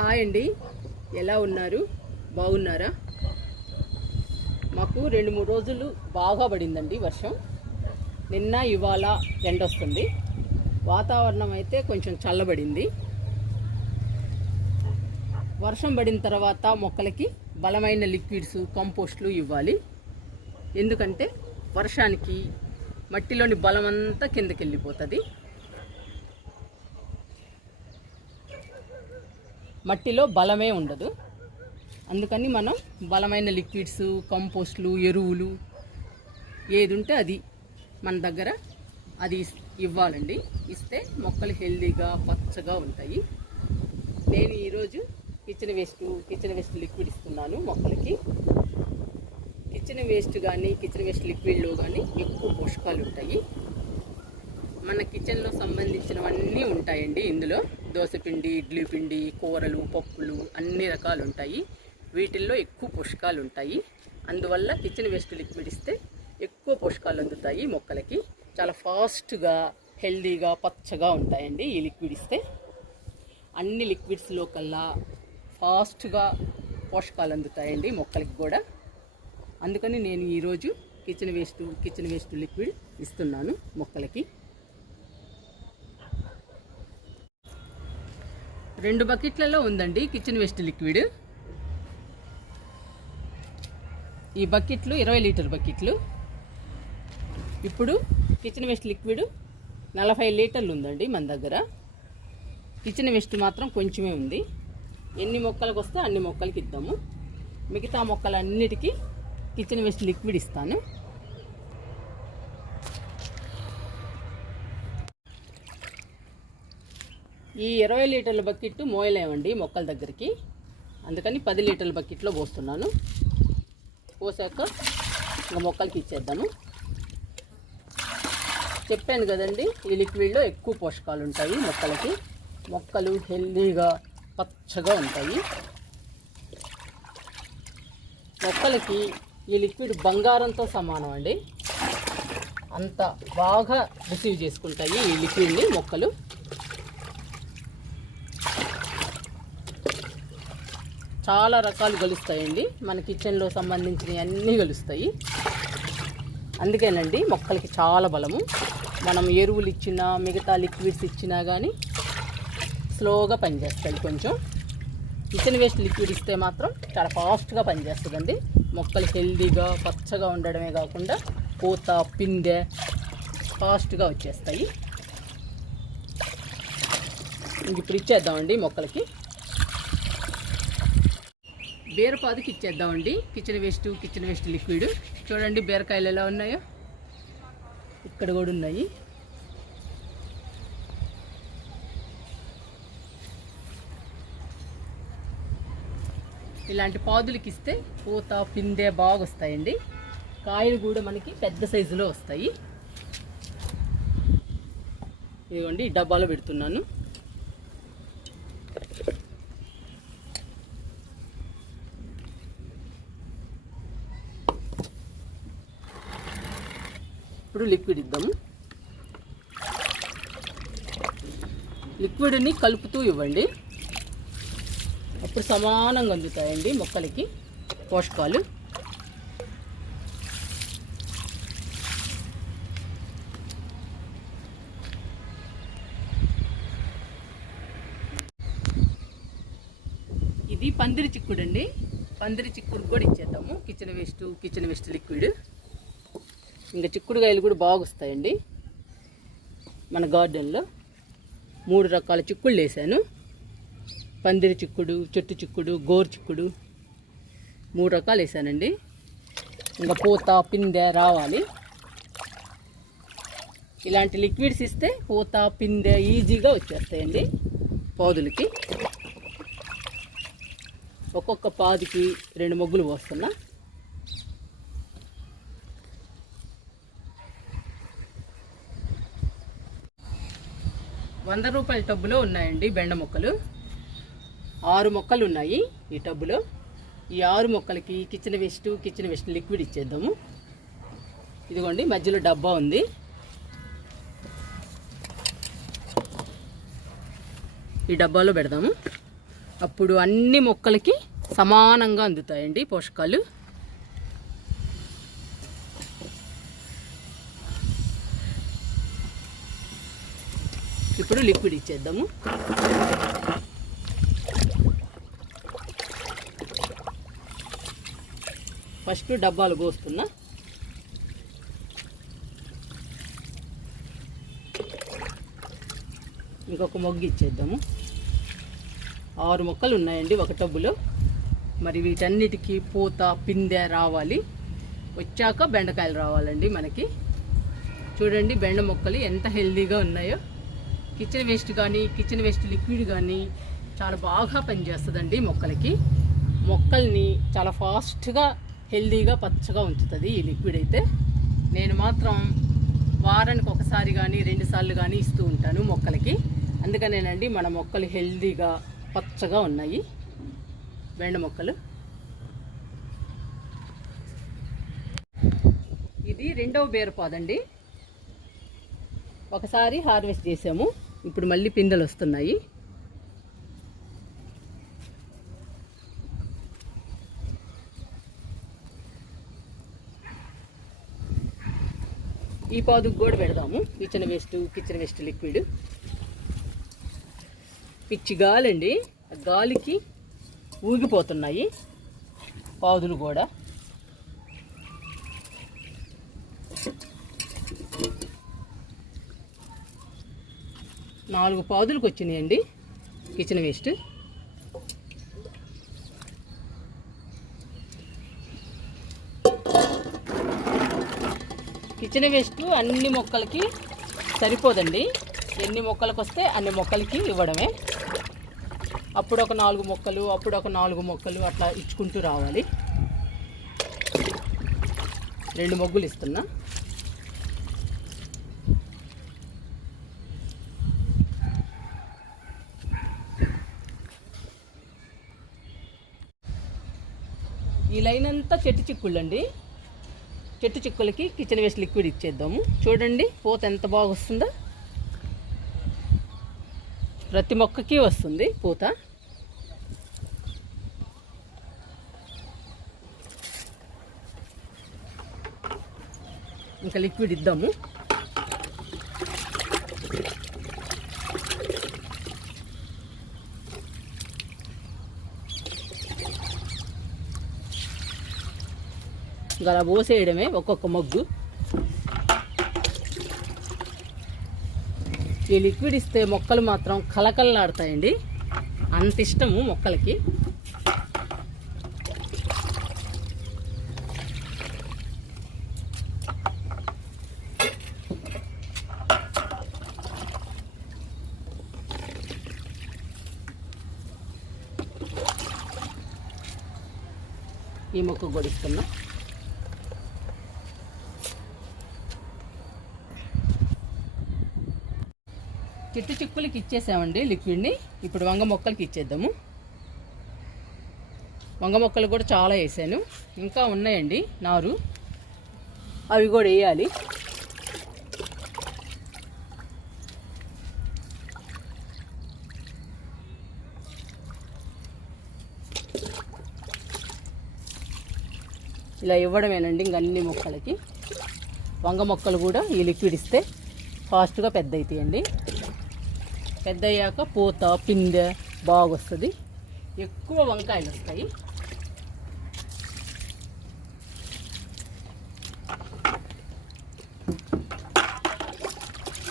Hi అండి, ఎలా ఉన్నారు? బాగున్నారా? మాకు 2-3 రోజులు బాగా పడిందండి వర్షం. నిన్న ఇవాళ ఎండ వస్తుంది. వాతావరణం అయితే కొంచెం చల్లబడింది. వర్షం పడిన తర్వాత మొక్కలకి బలమైన లిక్విడ్స్, కంపోస్ట్లు ఇవ్వాలి. ఎందుకంటే వర్షానికి మట్టిలోని బలం అంతా కిందకి వెళ్ళిపోతుంది. మట్టిలో బలమే ఉండదు. అందుకని మనం బలమైన లిక్విడ్స్, కంపోస్ట్లు, ఎరువులు ఏది ఉంటే అది మన దగ్గర అది ఇవ్వాలండి. ఇస్తే మొక్కలు హెల్దీగా పచ్చగా ఉంటాయి. నేను ఈరోజు కిచెన్ వేస్ట్ లిక్విడ్ ఇస్తున్నాను మొక్కలకి. కిచెన్ వేస్ట్ కానీ కిచెన్ వేస్ట్ లిక్విడ్లో కానీ ఎక్కువ పోషకాలు ఉంటాయి. మన కిచెన్లో సంబంధించినవన్నీ ఉంటాయండి ఇందులో. దోసపిండి, ఇడ్లీ పిండి, కూరలు, పప్పులు అన్ని రకాలు ఉంటాయి. వీటిల్లో ఎక్కువ పోషకాలు ఉంటాయి. అందువల్ల కిచెన్ వేస్ట్ లిక్విడ్ ఇస్తే ఎక్కువ పోషకాలు అందుతాయి మొక్కలకి. చాలా ఫాస్ట్గా హెల్దీగా పచ్చగా ఉంటాయండి ఈ లిక్విడ్ ఇస్తే. అన్ని లిక్విడ్స్లో కల్లా ఫాస్ట్గా పోషకాలు అందుతాయండి మొక్కలకి కూడా. అందుకని నేను ఈరోజు కిచెన్ వేస్ట్ లిక్విడ్ ఇస్తున్నాను మొక్కలకి. 2 బకెట్లలో ఉందండి కిచెన్ వేస్ట్ లిక్విడ్. ఈ బకెట్లు 20 లీటర్ బకెట్లు. ఇప్పుడు కిచెన్ వేస్ట్ లిక్విడ్ 40 లీటర్లు ఉందండి మన దగ్గర. కిచెన్ వేస్ట్ మాత్రం కొంచెమే ఉంది. ఎన్ని మొక్కలకు వస్తే అన్ని మొక్కలకి ఇద్దాము. మిగతా మొక్కలన్నిటికీ కిచెన్ వేస్ట్ లిక్విడ్ ఇస్తాను. ఈ 20 లీటర్ల బకెట్ మోయలేమండి మొక్కల దగ్గరికి. అందుకని 10 లీటర్ల బకెట్లో పోస్తున్నాను. పోసాక ఇంకా మొక్కలకి ఇచ్చేద్దాము. చెప్పాను కదండి, ఈ లిక్విడ్లో ఎక్కువ పోషకాలు ఉంటాయి మొక్కలకి. మొక్కలు హెల్దీగా పచ్చగా ఉంటాయి. మొక్కలకి ఈ లిక్విడ్ బంగారంతో సమానం అండి. అంత బాగా రిసీవ్ చేసుకుంటాయి ఈ లిక్విడ్ని మొక్కలు. చాలా రకాలు కలుస్తాయండి. మన కిచెన్లో సంబంధించినవి అన్నీ కలుస్తాయి. అందుకేనండి మొక్కలకి చాలా బలము. మనం ఎరువులు ఇచ్చినా మిగతా లిక్విడ్స్ ఇచ్చినా కానీ స్లోగా పనిచేస్తాయి. కొంచెం కిచెన్ వేస్ట్ లిక్విడ్ ఇస్తే మాత్రం చాలా ఫాస్ట్గా పనిచేస్తుందండి. మొక్కలు హెల్దీగా పచ్చగా ఉండడమే కాకుండా పూత, పిందె ఫాస్ట్గా వచ్చేస్తాయి. ఇప్పుడు ఇచ్చేద్దామండి మొక్కలకి. బీరపాదుకి ఇచ్చేద్దామండి కిచెన్ వేస్ట్ లిక్విడ్. చూడండి బీరకాయలు ఎలా ఉన్నాయో, ఇక్కడ కూడా ఉన్నాయి. ఇలాంటి పాదులకి ఇస్తే పూత, పిందె బాగా వస్తాయండి. కాయలు కూడా మనకి పెద్ద సైజులో వస్తాయి. ఇదిగోండి ఈ డబ్బాలో పెడుతున్నాను. ఇప్పుడు లిక్విడ్ ఇద్దాము. లిక్విడ్ని కలుపుతూ ఇవ్వండి. అప్పుడు సమానంగా అందుతాయండి మొక్కలకి పోషకాలు. ఇది పందిరి చిక్కుడు అండి. పందిరి చిక్కుడు కూడా ఇచ్చేద్దాము కిచెన్ వేస్ట్ లిక్విడ్. ఇంకా చిక్కుడుకాయలు కూడా బాగా వస్తాయండి మన గార్డెన్లో. 3 రకాల చిక్కుళ్ళు వేసాను. పందిరి చిక్కుడు, చెట్టు చిక్కుడు, గోరు చిక్కుడు 3 రకాలు వేసానండి. ఇంకా పూత, పిందె రావాలి. ఇలాంటి లిక్విడ్స్ ఇస్తే పూత, పిందె ఈజీగా వచ్చేస్తాయండి పాదులకి. ఒక్కొక్క పాదుకి 2 మొగ్గులు పోస్తున్నా. ₹100 టబ్బులో ఉన్నాయండి బెండ మొక్కలు. 6 మొక్కలు ఉన్నాయి ఈ టబ్బులో. ఈ 6 మొక్కలకి కిచెన్ వేస్ట్ లిక్విడ్ ఇచ్చేద్దాము. ఇదిగోండి మధ్యలో డబ్బా ఉంది. ఈ డబ్బాలో పెడదాము. అప్పుడు అన్ని మొక్కలకి సమానంగా అందుతాయండి పోషకాలు. ఇప్పుడు లిక్విడ్ ఇచ్చేద్దాము. ఫస్ట్ డబ్బాలు పోస్తున్నా. ఇంకొక మొగ్గు ఇచ్చేద్దాము. 6 మొక్కలు ఉన్నాయండి ఒక టబ్బులో. మరి వీటన్నిటికీ పూత పిందె రావాలి. వచ్చాక బెండకాయలు రావాలండి మనకి. చూడండి బెండ మొక్కలు ఎంత హెల్దీగా ఉన్నాయో. కిచెన్ వేస్ట్ కానీ కిచెన్ వేస్ట్ లిక్విడ్ కానీ చాలా బాగా పనిచేస్తుందండి మొక్కలకి. మొక్కల్ని చాలా ఫాస్ట్గా హెల్దీగా పచ్చగా ఉంచుతుంది ఈ లిక్విడ్ అయితే. నేను మాత్రం వారానికి ఒకసారి కానీ 2 సార్లు కానీ ఇస్తూ ఉంటాను మొక్కలకి. అందుకనేనండి మన మొక్కలు హెల్దీగా పచ్చగా ఉన్నాయి బెండ మొక్కలు. ఇది 2వ బీరపాదండి. ఒకసారి హార్వెస్ట్ చేసాము, ఇప్పుడు మళ్ళీ పిందెలు వస్తున్నాయి. ఈ పాదుకు కూడా పెడదాము కిచెన్ వేస్ట్ లిక్విడ్. పిచ్చి గాలండి, గాలికి ఊగిపోతున్నాయి పాదులు కూడా. నాలుగు పాదులకు వచ్చినాయండి కిచెన్ వేస్ట్. కిచెన్ వేస్ట్ అన్ని మొక్కలకి సరిపోదండి. ఎన్ని మొక్కలకు వస్తే అన్ని మొక్కలకి ఇవ్వడమే. అప్పుడు ఒక 4 మొక్కలు, అప్పుడు ఒక 4 మొక్కలు అట్లా ఇచ్చుకుంటూ రావాలి. 2 మొగ్గులు ఇస్తున్నా. ఈ లైన్ అంతా చెట్టు చిక్కుళ్ళండి. చెట్టు చిక్కులకి కిచెన్ వేస్ట్ లిక్విడ్ ఇచ్చేద్దాము. చూడండి పూత ఎంత బాగా వస్తుందో. ప్రతి మొక్కకి వస్తుంది పూత. ఇంకా లిక్విడ్ ఇద్దాము. గల పోసేయడమే ఒక్కొక్క మొగ్గు. ఈ లిక్విడ్ ఇస్తే మొక్కలు మాత్రం కలకలలాడతాయండి. అంత ఇష్టము మొక్కలకి. ఈ మొక్క గొడిస్తున్నా. చెట్టు చిక్కులకి ఇచ్చేసామండి లిక్విడ్ని. ఇప్పుడు వంగ మొక్కలకి ఇచ్చేద్దాము. వంగ మొక్కలు కూడా చాలా వేసాను, ఇంకా ఉన్నాయండి నారు, అవి కూడా వేయాలి. ఇలా ఇవ్వడమేనండి ఇంక అన్ని మొక్కలకి. వంగ మొక్కలు కూడా ఈ లిక్విడ్ ఇస్తే ఫాస్ట్గా పెద్ద అవుతాయండి. పెద్ద అయ్యాక పూత పిందె బాగా వస్తుంది, ఎక్కువ వంకాయలు వస్తాయి.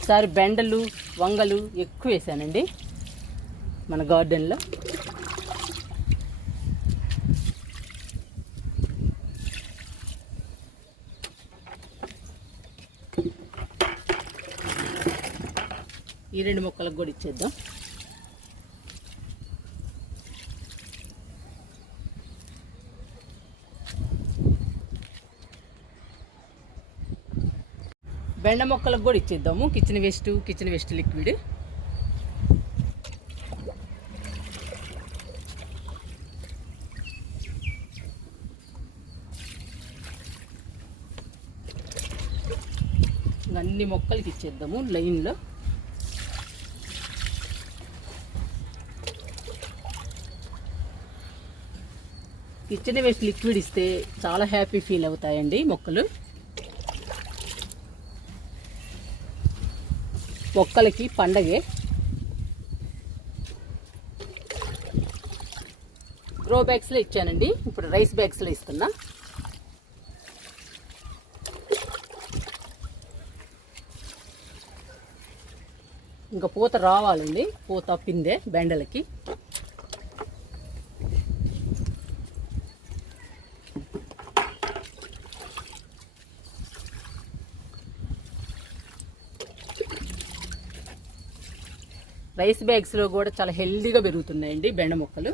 ఈసారి బెండలు వంగలు ఎక్కువ వేసానండి మన గార్డెన్లో. ఈ 2 మొక్కలకు కూడా ఇచ్చేద్దాం. బెండ మొక్కలకు కూడా ఇచ్చేద్దాము కిచెన్ వేస్ట్ లిక్విడ్. అన్ని మొక్కలకి ఇచ్చేద్దాము లైన్లో. కిచెన్ వేస్ట్ లిక్విడ్ ఇస్తే చాలా హ్యాపీ ఫీల్ అవుతాయండి మొక్కలు. మొక్కలకి పండగే. గ్రో బ్యాగ్స్లో ఇచ్చానండి, ఇప్పుడు రైస్ బ్యాగ్స్లో ఇస్తున్నా. ఇంకా పూత రావాలండి, పూత పిందే బెండలకి. రైస్ బ్యాగ్స్లో కూడా చాలా హెల్దీగా పెరుగుతున్నాయండి బెండ మొక్కలు.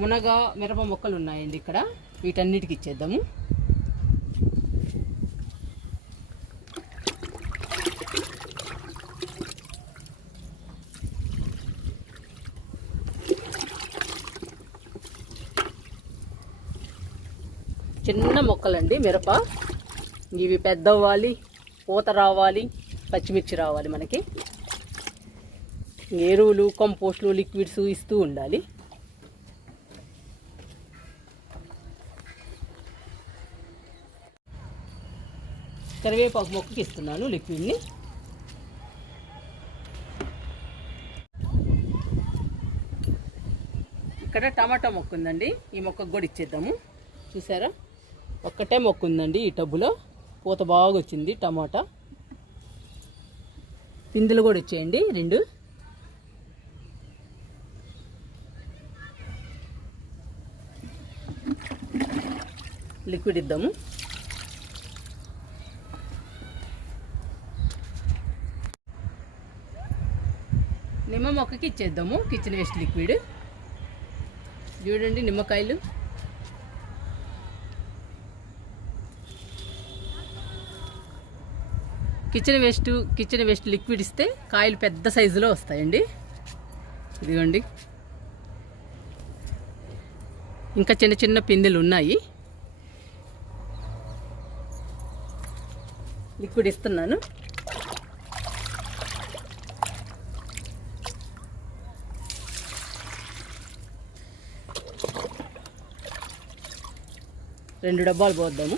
మునగ మిరప మొక్కలు ఉన్నాయండి ఇక్కడ, వీటన్నిటికి ఇచ్చేద్దాము. చిన్న మొక్కలండి మిరప, ఇవి పెద్ద అవ్వాలి, పూత రావాలి, పచ్చిమిర్చి రావాలి మనకి. ఎరువులు, కంపోస్ట్లు, లిక్విడ్స్ ఇస్తూ ఉండాలి. కరివేపాకు మొక్కకి ఇస్తున్నాను లిక్విడ్ని. ఇక్కడ టమాటా మొక్క ఉందండి, ఈ మొక్కకు కూడా ఇచ్చేద్దాము. చూసారా, ఒక్కటే మొక్క ఉందండి ఈ టబ్బులో, పూత బాగా వచ్చింది. టమాటా పిందులు కూడా వచ్చేయండి 2. లిక్విడ్ ఇద్దాము. నిమ్మ మొక్కకి ఇచ్చేద్దాము కిచెన్ వేస్ట్ లిక్విడ్. చూడండి నిమ్మకాయలు. కిచెన్ వేస్ట్ లిక్విడ్ ఇస్తే కాయలు పెద్ద సైజులో వస్తాయండి. ఇదిగోండి, ఇంకా చిన్న చిన్న పిందెలు ఉన్నాయి. లిక్విడ్ ఇస్తున్నాను. రెండు డబ్బాలు పోద్దాము.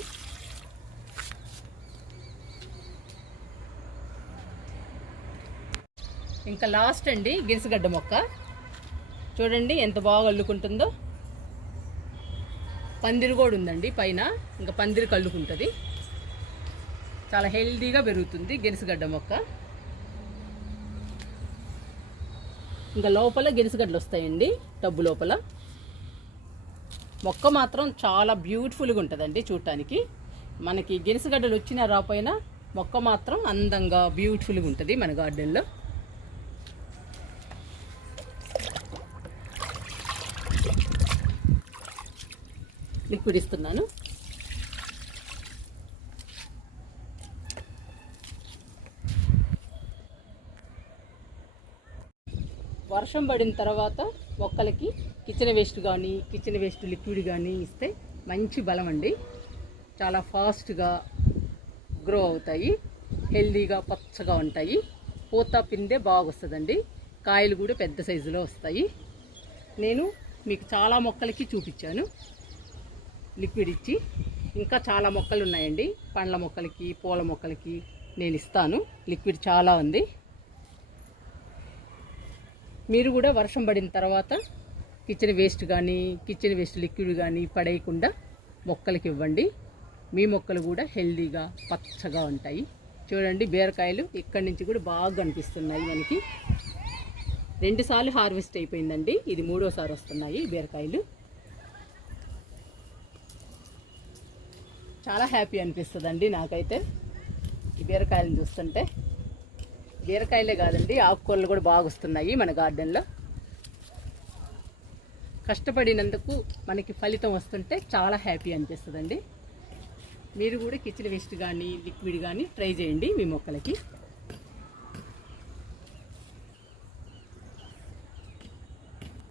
ఇంకా లాస్ట్ అండి గిరిసగడ్డ మొక్క. చూడండి ఎంత బాగా అల్లుకుంటుందో. పందిరి కూడా ఉందండి పైన, ఇంకా పందిరికి అల్లుకుంటుంది. చాలా హెల్దీగా పెరుగుతుంది గిరిసగడ్డ మొక్క. ఇంకా లోపల గిరిసగడ్డలు వస్తాయండి టబ్బు లోపల. మొక్క మాత్రం చాలా బ్యూటిఫుల్గా ఉంటుందండి చూడటానికి. మనకి గిరిసగడ్డలు వచ్చినా రాపోయినా మొక్క మాత్రం అందంగా బ్యూటిఫుల్గా ఉంటుంది మన గార్డెన్లో. లిక్విడ్ ఇస్తున్నాను. వర్షం పడిన తర్వాత మొక్కలకి కిచెన్ వేస్ట్ కానీ కిచెన్ వేస్ట్ లిక్విడ్ కానీ ఇస్తే మంచి బలం అండి. చాలా ఫాస్ట్గా గ్రో అవుతాయి, హెల్దీగా పచ్చగా ఉంటాయి. పూత పిందే బాగా వస్తుందండి, కాయలు కూడా పెద్ద సైజులో వస్తాయి. నేను మీకు చాలా మొక్కలకి చూపించాను లిక్విడ్ ఇచ్చి. ఇంకా చాలా మొక్కలు ఉన్నాయండి, పండ్ల మొక్కలకి, పూల మొక్కలకి నేను ఇస్తాను. లిక్విడ్ చాలా ఉంది. మీరు కూడా వర్షం పడిన తర్వాత కిచెన్ వేస్ట్ కానీ కిచెన్ వేస్ట్ లిక్విడ్ కానీ పడేయకుండా మొక్కలకి ఇవ్వండి. మీ మొక్కలు కూడా హెల్దీగా పచ్చగా ఉంటాయి. చూడండి బీరకాయలు ఇక్కడి నుంచి కూడా బాగా కనిపిస్తున్నాయి మనకి. 2 సార్లు హార్వెస్ట్ అయిపోయిందండి, ఇది 3వసారి వస్తున్నాయి బీరకాయలు. చాలా హ్యాపీ అనిపిస్తుందండి నాకైతే ఈ బీరకాయలను చూస్తుంటే. బీరకాయలే కాదండి, ఆకుకూరలు కూడా బాగా వస్తున్నాయి మన గార్డెన్లో. కష్టపడినందుకు మనకి ఫలితం వస్తుంటే చాలా హ్యాపీ అనిపిస్తుందండి. మీరు కూడా కిచెన్ వేస్ట్ కానీ లిక్విడ్ కానీ ట్రై చేయండి మీ మొక్కలకి.